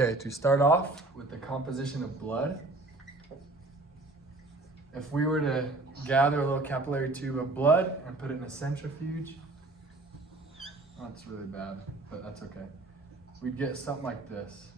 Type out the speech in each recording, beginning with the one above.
Okay, to start off with the composition of blood, if we were to gather a little capillary tube of blood and put it in a centrifuge, that's really bad, but that's okay. We'd get something like this.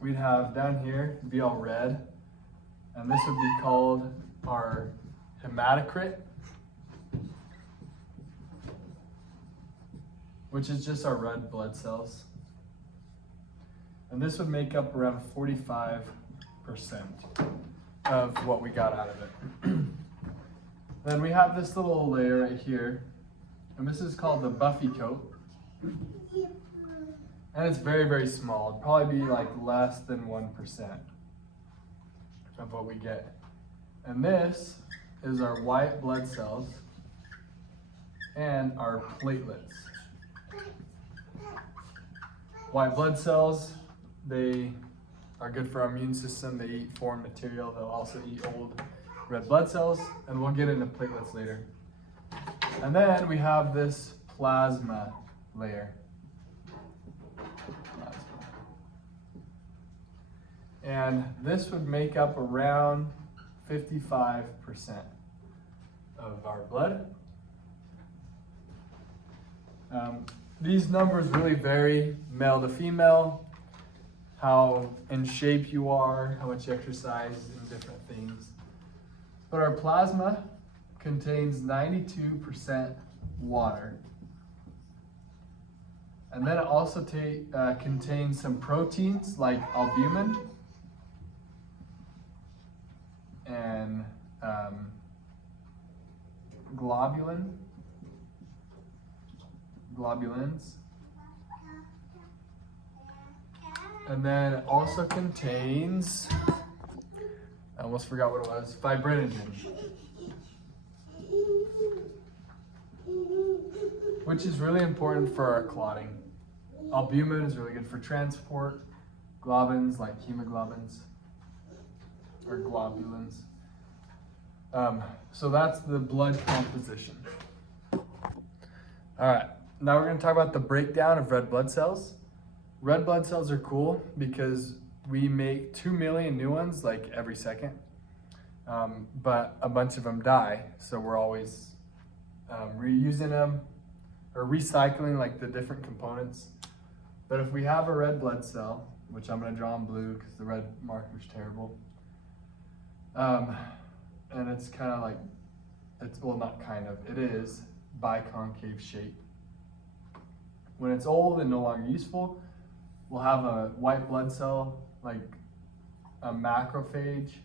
We'd have down here, it'd be all red, and this would be called our hematocrit, which is just our red blood cells. And this would make up around 45% of what we got out of it. Then we have this little layer right here, and this is called the buffy coat. And it's very, very small. It'd probably be like less than 1% of what we get. And this is our white blood cells and our platelets. White blood cells, they are good for our immune system. They eat foreign material. They'll also eat old red blood cells, and we'll get into platelets later. And then we have this plasma layer. And this would make up around 55% of our blood. These numbers really vary male to female, how in shape you are, how much you exercise, and different things. But our plasma contains 92% water. And then it also contains some proteins like albumin and globulins. And then it also contains, I almost forgot what it was, fibrinogen, which is really important for our clotting. Albumin is really good for transport. Globins, like hemoglobins, or globulins. So that's the blood composition. All right, now we're gonna talk about the breakdown of red blood cells. Red blood cells are cool because we make 2 million new ones like every second, but a bunch of them die. So we're always reusing them or recycling like the different components. But if we have a red blood cell, which I'm gonna draw in blue because the red marker's terrible, and it's kind of like, well, not kind of, it is biconcave shape. When it's old and no longer useful, we'll have a white blood cell, like a macrophage,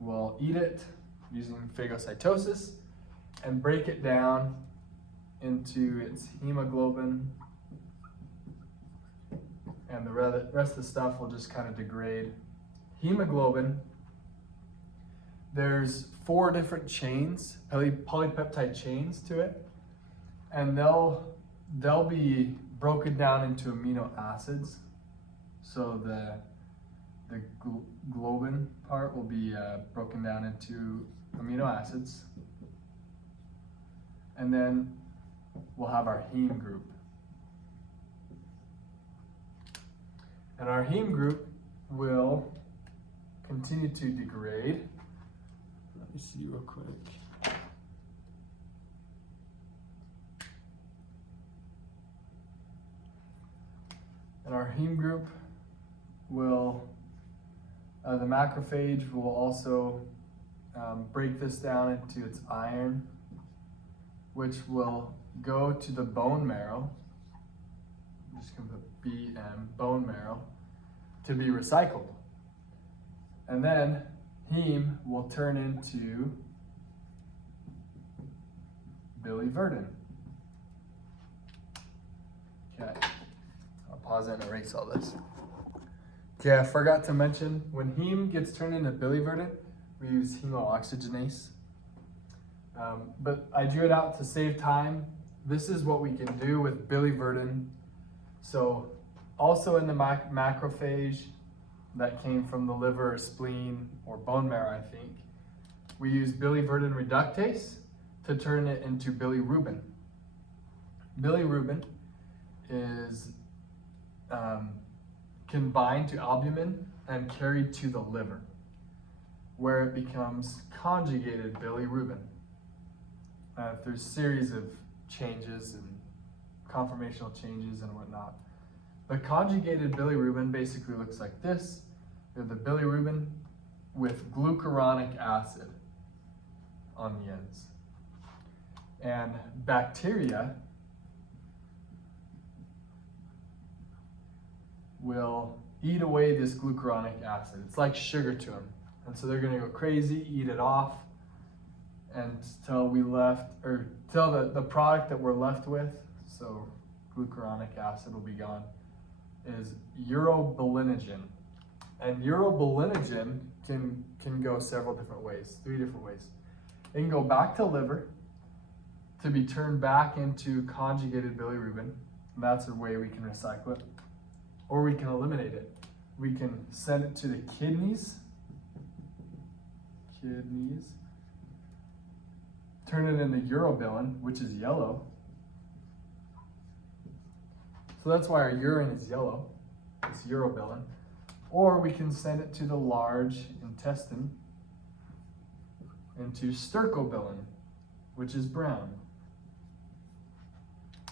will eat it using phagocytosis and break it down into its hemoglobin, and the rest of the stuff will just kind of degrade. Hemoglobin, there's 4 different chains, polypeptide chains to it, and they'll be broken down into amino acids. So the globin part will be broken down into amino acids. And then we'll have our heme group. And our heme group will continue to degrade. Let me see real quick. And our heme group will, the macrophage will also break this down into its iron, which will go to the bone marrow. I'm just gonna put BM, bone marrow, to be recycled. And then heme will turn into biliverdin. Okay. Pause and erase all this. Okay, I forgot to mention, when heme gets turned into biliverdin, we use hemooxygenase. But I drew it out to save time. This is what we can do with biliverdin. So also in the macrophage that came from the liver, or spleen, or bone marrow, I think, we use biliverdin reductase to turn it into bilirubin. Bilirubin is can bind to albumin and carried to the liver, where it becomes conjugated bilirubin through a series of changes and conformational changes and whatnot. The conjugated bilirubin basically looks like this. We have the bilirubin with glucuronic acid on the ends. And bacteria will eat away this glucuronic acid. It's like sugar to them. And so they're gonna go crazy, eat it off, until the product that we're left with, so glucuronic acid will be gone, is urobilinogen. And urobilinogen can go several different ways, 3 different ways. It can go back to liver to be turned back into conjugated bilirubin, and that's a way we can recycle it. Or we can eliminate it. We can send it to the kidneys, turn it into urobilin, which is yellow. So that's why our urine is yellow, it's urobilin. Or we can send it to the large intestine into stercobilin, which is brown.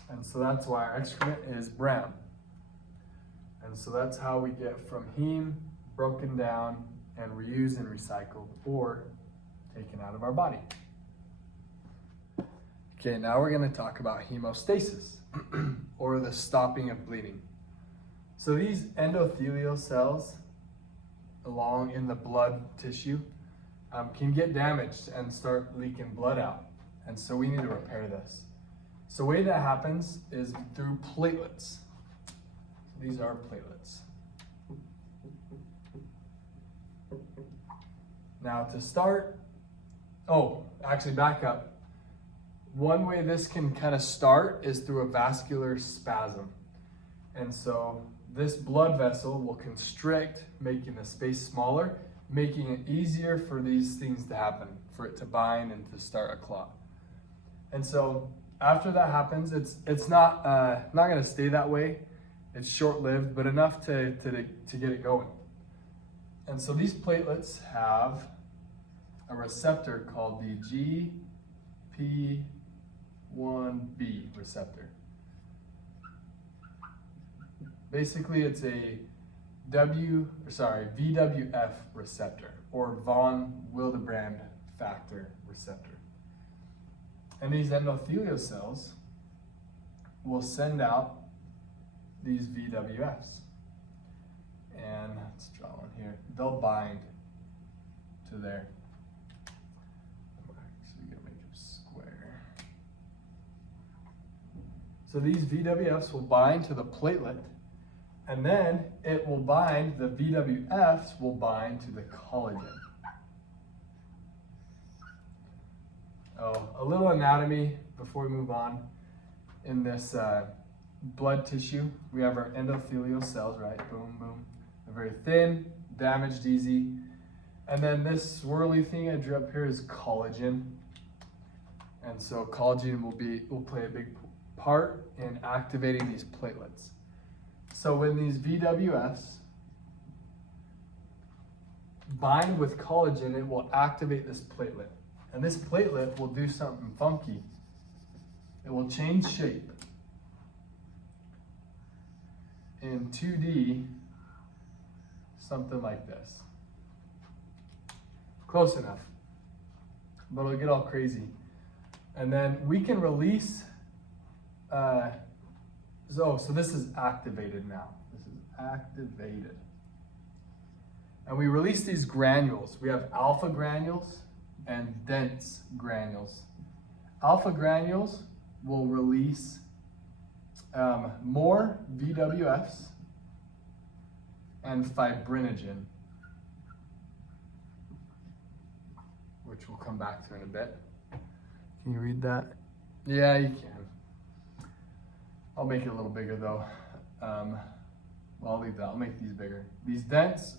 And so that's why our excrement is brown. And so that's how we get from heme broken down and reused and recycled or taken out of our body. Okay, now we're going to talk about hemostasis or the stopping of bleeding. So these endothelial cells along in the blood tissue can get damaged and start leaking blood out. And so we need to repair this. So the way that happens is through platelets. These are platelets. Now to start, actually back up. One way this can kind of start is through a vascular spasm. And so this blood vessel will constrict, making the space smaller, making it easier for these things to happen, for it to bind and to start a clot. And so after that happens, it's not going to stay that way. It's short-lived, but enough to get it going. And so these platelets have a receptor called the GP1B receptor. Basically, it's a VWF receptor, or von Willebrand factor receptor. And these endothelial cells will send out these VWFs. And let's draw one here. They'll bind to there. I'm actually gonna make them square. So these VWFs will bind to the platelet, and then the VWFs will bind to the collagen. A little anatomy before we move on. In this blood tissue, we have our endothelial cells, right? Boom, boom. They're very thin, damaged easy. And then this swirly thing I drew up here is collagen. And so collagen will play a big part in activating these platelets. So when these VWFs bind with collagen, it will activate this platelet. And this platelet will do something funky. It will change shape. In 2D, something like this. Close enough, but it'll get all crazy. And then we can release, so this is activated now. This is activated. And we release these granules. We have alpha granules and dense granules. Alpha granules will release more VWFs and fibrinogen, which we'll come back to in a bit. Can you read that? Yeah, you can. I'll make it a little bigger though. Well, I'll leave that. I'll make these bigger. These dense,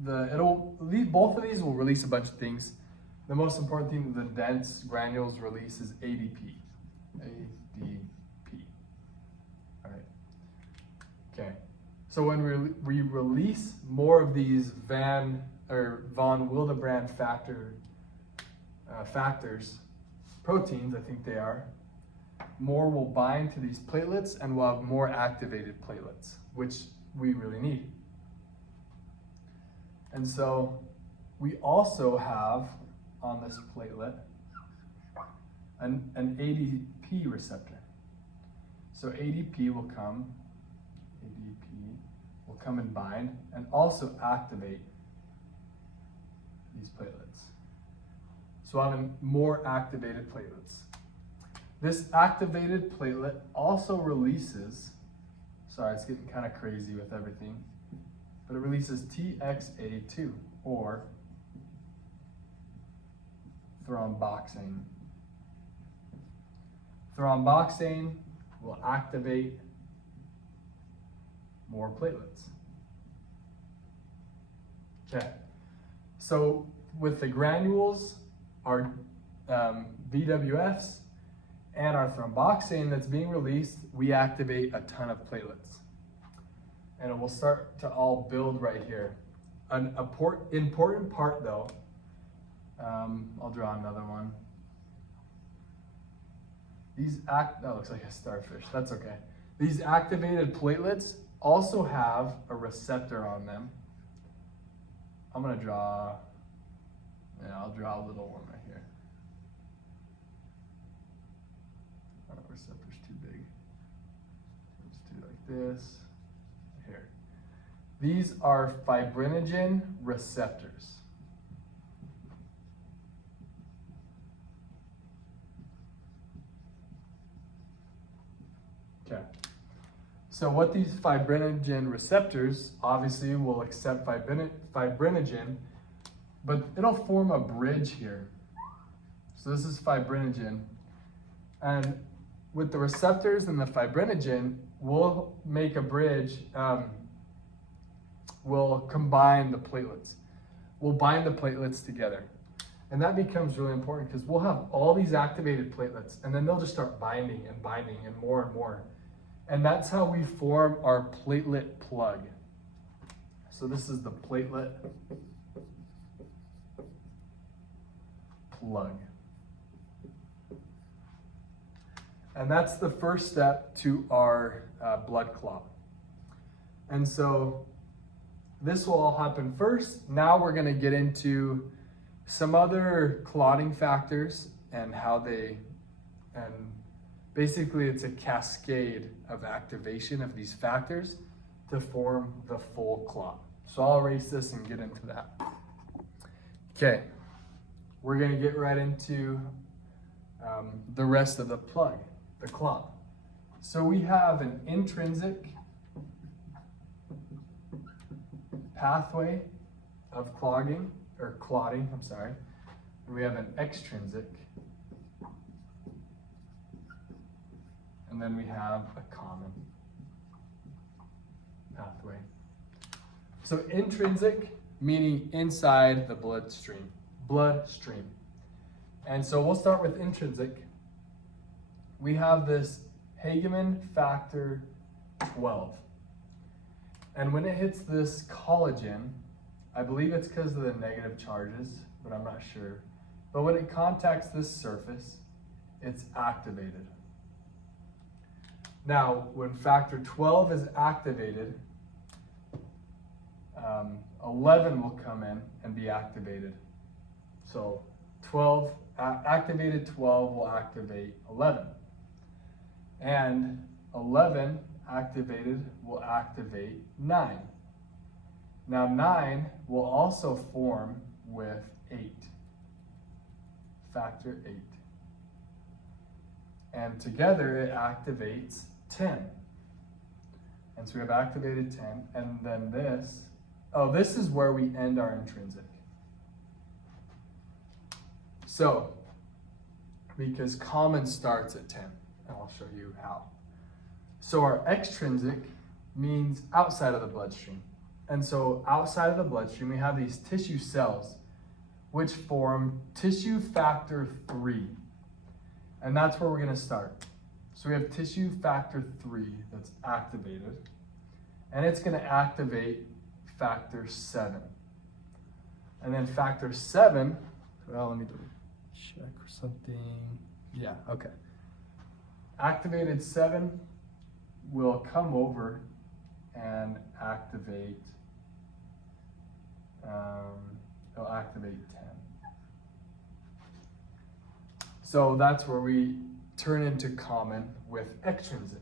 both of these will release a bunch of things. The most important thing the dense granules release is ADP. ADP. All right. Okay. So when we release more of these von Willebrand factors, proteins, I think they are, more will bind to these platelets and we'll have more activated platelets, which we really need. And so we also have on this platelet an ADP receptor. So ADP will come and bind and also activate these platelets. So having more activated platelets. This activated platelet also releases, sorry, it's getting kind of crazy with everything, but it releases TXA2 or thromboxane. Thromboxane will activate more platelets. Okay, so with the granules, our VWFs, and our thromboxane that's being released, we activate a ton of platelets. And it will start to all build right here. An important part though, I'll draw another one. That looks like a starfish, that's okay. These activated platelets also have a receptor on them. I'm gonna draw, I'll draw a little one right here. Oh, receptor's too big. Let's do like this. Here. These are fibrinogen receptors. Okay. So what these fibrinogen receptors obviously will accept fibrinogen, but it'll form a bridge here. So this is fibrinogen. And with the receptors and the fibrinogen, we'll make a bridge, we'll combine the platelets. We'll bind the platelets together. And that becomes really important because we'll have all these activated platelets and then they'll just start binding and more and more. And that's how we form our platelet plug. So this is the platelet plug. And that's the first step to our blood clot. And so this will all happen first. Now we're going to get into some other clotting factors and how they, and basically it's a cascade of activation of these factors to form the full clot. So I'll erase this and get into that. Okay, we're going to get right into the rest of the plug, the clot. So we have an intrinsic pathway of clotting, and we have an extrinsic, and then we have a common pathway. So intrinsic, meaning inside the bloodstream. And so we'll start with intrinsic. We have this Hagemann factor 12. And when it hits this collagen, I believe it's because of the negative charges, but I'm not sure. But when it contacts this surface, it's activated. Now, when factor 12 is activated, 11 will come in and be activated. So activated 12 will activate 11. And 11 activated will activate 9. Now 9 will also form with 8, factor 8. And together it activates 10. And so we have activated 10, and then this is where we end our intrinsic. So, because common starts at 10, and I'll show you how. So our extrinsic means outside of the bloodstream. And so outside of the bloodstream, we have these tissue cells, which form tissue factor 3. And that's where we're gonna start. So we have tissue factor 3 that's activated. and it's going to activate factor 7. And then factor 7, well, let me check for something. Yeah, okay. Activated 7 will come over and activate, it'll activate 10. So that's where we turn into common with extrinsic.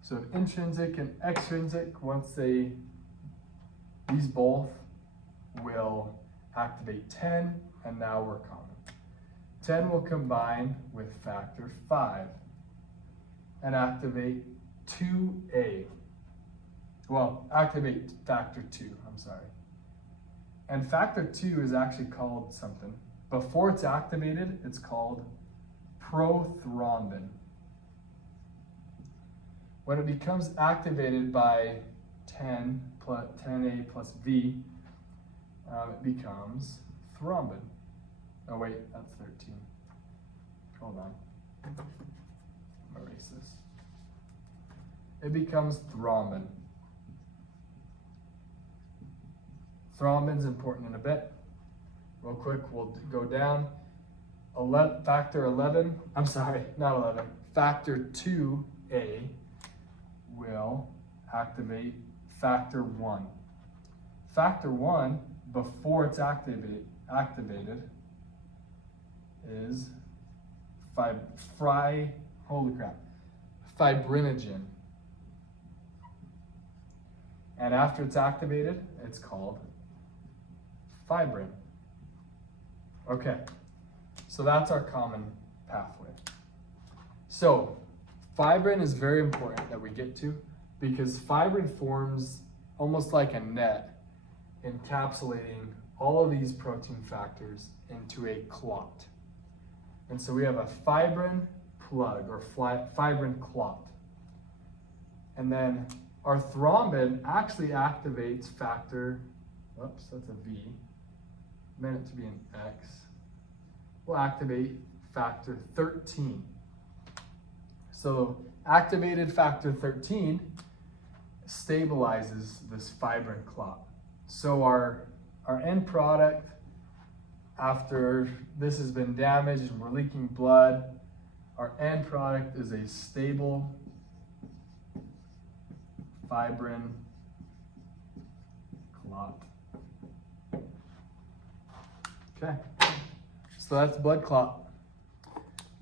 So intrinsic and extrinsic, once these both will activate 10, and now we're common. 10 will combine with factor 5 and activate 2A. Well, activate factor 2, I'm sorry. And factor 2 is actually called something. Before it's activated, it's called prothrombin. When it becomes activated by 10A plus V, it becomes thrombin. Oh wait, that's 13. Hold on. Erase this. It becomes thrombin. Thrombin's important in a bit. Real quick, we'll go down. Factor 11, I'm sorry, not 11. Factor 2A will activate factor 1. Factor 1, before it's activated, is fibrinogen. And after it's activated, it's called fibrin. Okay, so that's our common pathway. So fibrin is very important that we get to, because fibrin forms almost like a net encapsulating all of these protein factors into a clot. And so we have a fibrin plug or fibrin clot. And then our thrombin actually activates factor, oops, that's a V, meant it to be an X. We'll activate factor 13. So activated factor 13 stabilizes this fibrin clot. So our end product, after this has been damaged and we're leaking blood, our end product is a stable fibrin clot. Okay, so that's blood clot.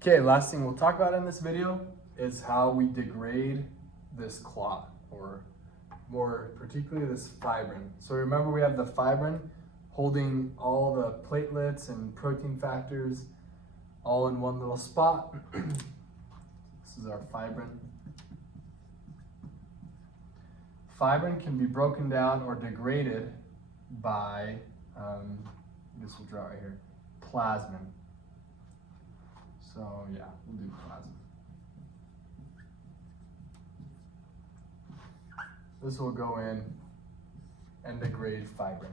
Okay, last thing we'll talk about in this video is how we degrade this clot, or more particularly this fibrin. So remember, we have the fibrin holding all the platelets and protein factors all in one little spot. This is our fibrin. Fibrin can be broken down or degraded by, this will draw right here, plasmin. So yeah, we'll do plasmin. This will go in and degrade fibrin.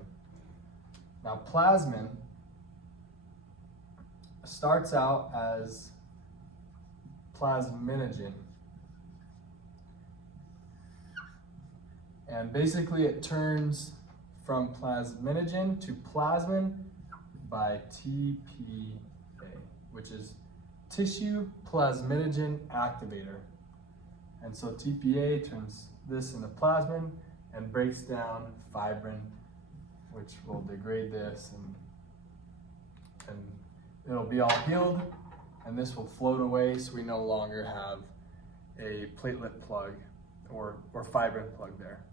Now plasmin starts out as plasminogen. And basically it turns from plasminogen to plasmin by TPA, which is tissue plasminogen activator. And so TPA turns this into plasmin and breaks down fibrin, which will degrade this, and it'll be all healed, and this will float away, so we no longer have a platelet plug or fibrin plug there.